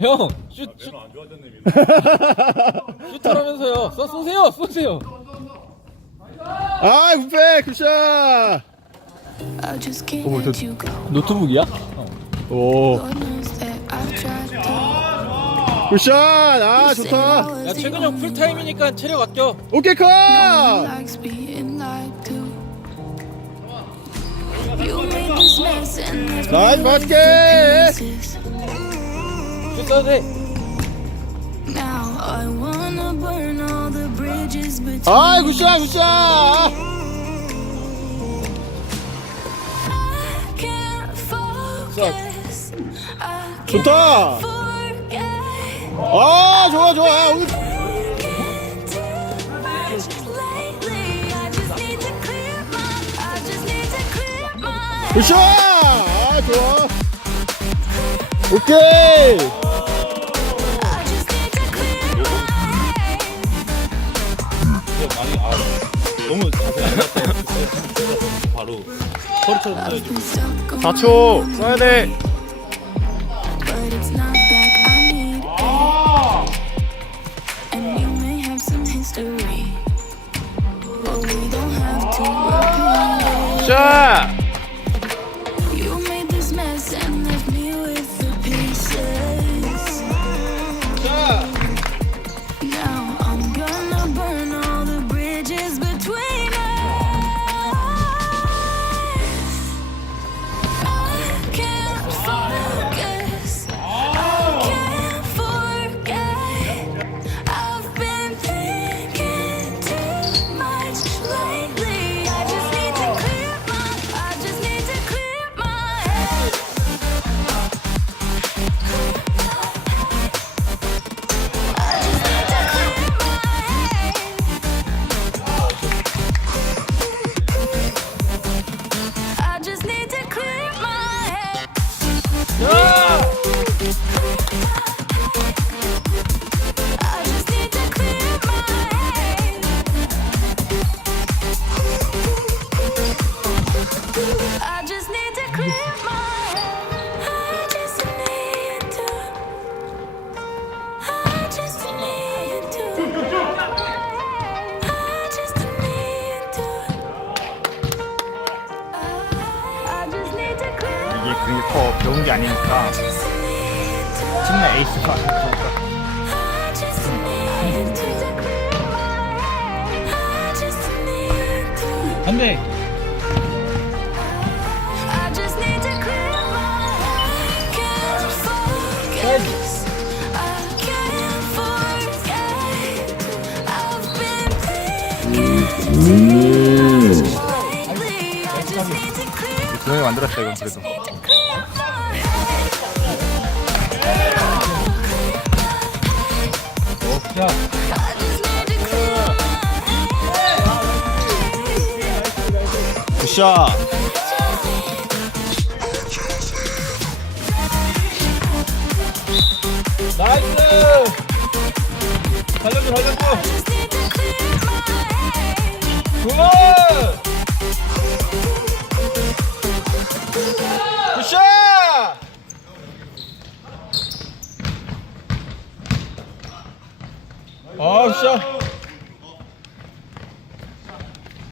형, 슛, 슛. 슛하라면서요. 쏘, 쏘세요, 쏘세요. 아 부패 굿샷 I just can't let you go. 노트북이야? 오 knows that I've tried to. 굿샷 아 좋다 야, 최근 형 풀타임이니까 체력 아껴. 오케이 컷 No one likes being lied to. You made this mess and left 나이스 with the pieces. Bridges between 아이 굿샷 좋다. 아 좋아 좋아 야. 굿샷 아 좋아 오케이 아니 아 너무 봤어 바로 on 4초 써야 돼! But 이게 그게 더 배운 게 아니니까 I just need to. 팀내 에이스가 just clear. 조용히 만들었어 이건 그래도. 야. 굿샷 나이스. 달려줘, 달려줘. 굿샷! 아 굿샷